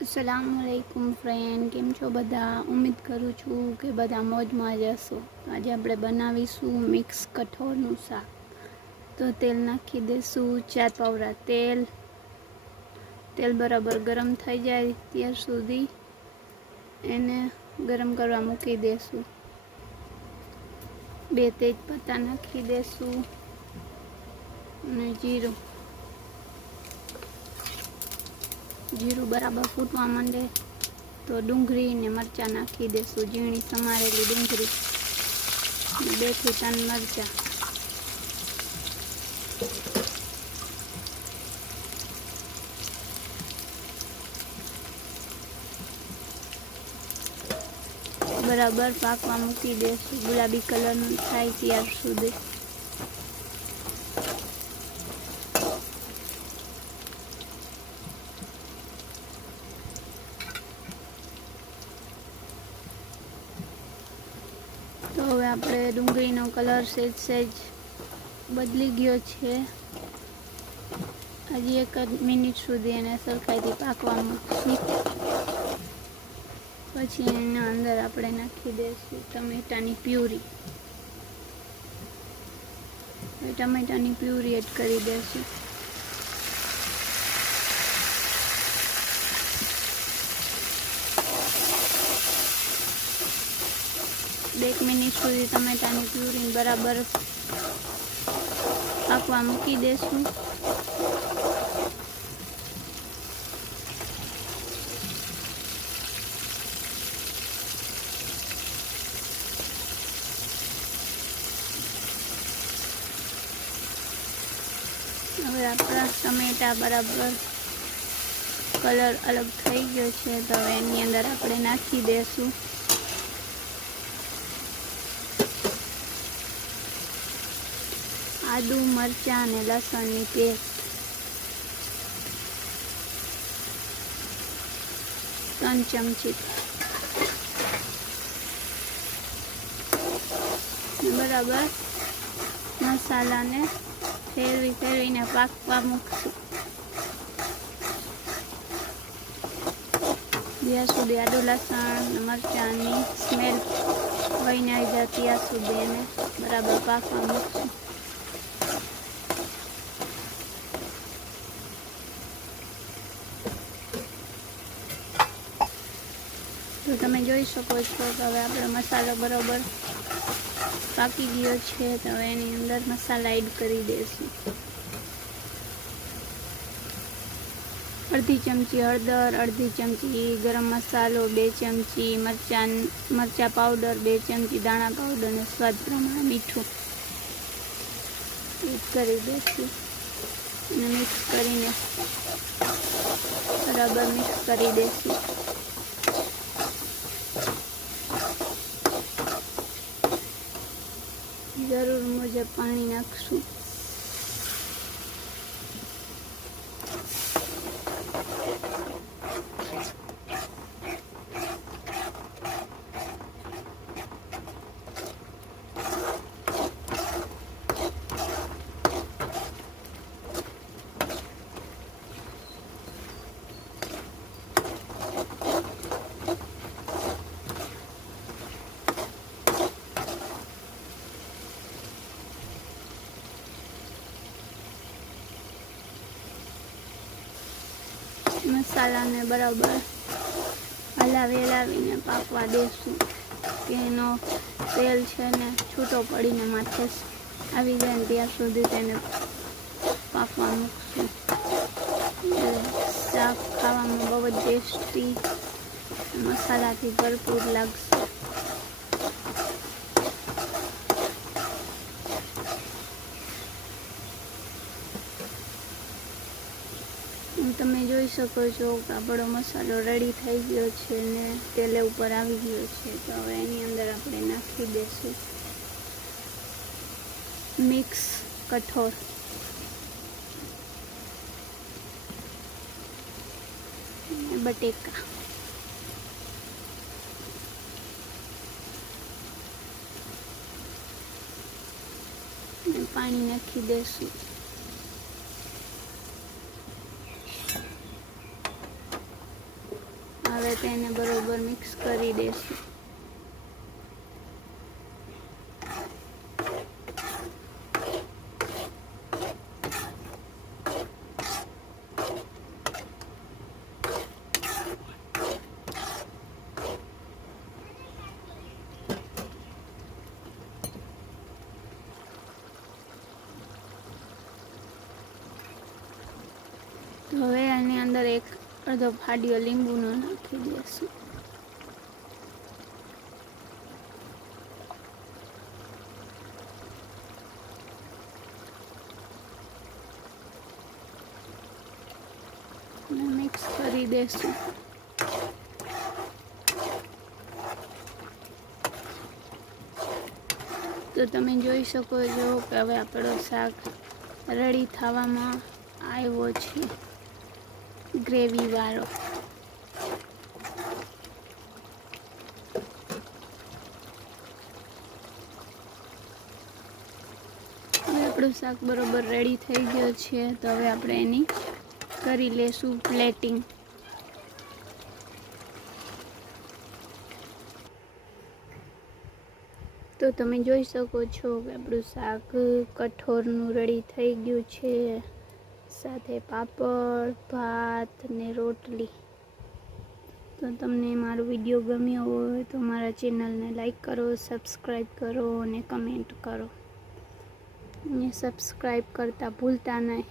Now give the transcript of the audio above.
अस्सलामुअलैकुम फ्रेंड, केम छो बधा। उम्मीद करूँ छूँ कि बधा मौजमां ज हशो। आज આપણે બનાવીશું મિક્સ કઠોળનું શાક। તો તેલ નાખી દેશું 4 પાવડા તેલ। તેલ બરાબર ગરમ થઈ જાય ત્યાર સુધી એને ગરમ કરવા મૂકી દેશું। 2 તેજપત્તા નાખી દેશું અને जीरु बराबर फूटवा मांडे तो डूंगरी ने मरचा नाखी देसु। झीणी समारेली डूंगरी 2 થી 3 मरचा। बराबर पाकवा मूकी देसु गुलाबी कलर नु थाय त्यार सुधी। तो हवे आपणे डूंगरीनो कलर सेज बदली गयो छे। हजी 1 मिनिट सुधी एने सरखाईथी पाकवा मूकशुं। पछी एना अंदर आपणे नाखी देशुं टमेटानी प्यूरी। टमेटानी प्यूरी एड करी देशुं। एक मिनिट सुधी टमेटानी प्यूरी बराबर पाकवा मूकी देशुं। हवे आपणा टमेटा बराबर कलर अलग थई गयो छे तो हवे एनी अंदर आपणे नाखी देशुं आदू मरचा ने लसणनी पेस्ट। 3 चमची बराबर मसाला ने फेरवी पाकवा मूकशुं ज्यां सुधी आदू लसण मरचानी स्मेल वहीने आई जाए त्यां सुधी एने बराबर पाकवा मूकशुं। तो तमे जोई शको छो कि हवे आपणो मसालो बराबर पाकी गयो छे। तो हवे एनी अंदर मसाला एड करी देशुं। अर्धी चमची हळदर, अर्धी चमची गरम मसालो, 2 चमची मरचा पाउडर, 2 चमची दाणा पाउडर ने स्वाद प्रमाणे मीठुं एड करी देशुं અને મિક્સ કરીને બરાબર મિક્સ કરી દેશું। જરૂર મુજબ પાણી નાખશું। मसाला ने बराबर हलावी पाकवा देशुं कि एनो तेल छे ने छूटो पड़ीने माथे आवी जाए त्यार सुधी तेने पाकवा मूकशुं। शाक खावामां बहुत टेस्टी मसालाथी भरपूर लागशे। તમે જોઈ શકો છો કે આપણો મસાલો રેડી થઈ ગયો છે ને તેલે ઉપર આવી ગયો છે। તો હવે એની અંદર આપણે નાખી દેશું મિક્સ કઠોળ। બટેકા પાણી નાખી દેશું। હવે તેને બરોબર મિક્સ કરી દેશું. તો હવે આની અંદર એક અડધો ફાડીઓ લીંબુનો નાખી દઈશું. મિક્સ કરી દઈશું. તો તમે જોઈ શકો છો કે હવે આપણો શાક રેડી થવામાં આવ્યો છે, ગ્રેવી વાળો. હવે આપણું શાક બરોબર રેડી થઈ ગયો છે. તો હવે આપણે એની કરી લેશું પ્લેટિંગ. તો તમે જોઈ શકો છો કે આપણું શાક કઠોળનું રેડી થઈ ગયું છે, સાથે પાપડ, ભાત ને રોટલી. તો તમને મારો વિડીયો ગમ્યો હોય તો મારા ચેનલને લાઈક કરો, સબસ્ક્રાઈબ કરો અને કમેન્ટ કરો. અને સબસ્ક્રાઈબ કરતાં ભૂલતા નહીં.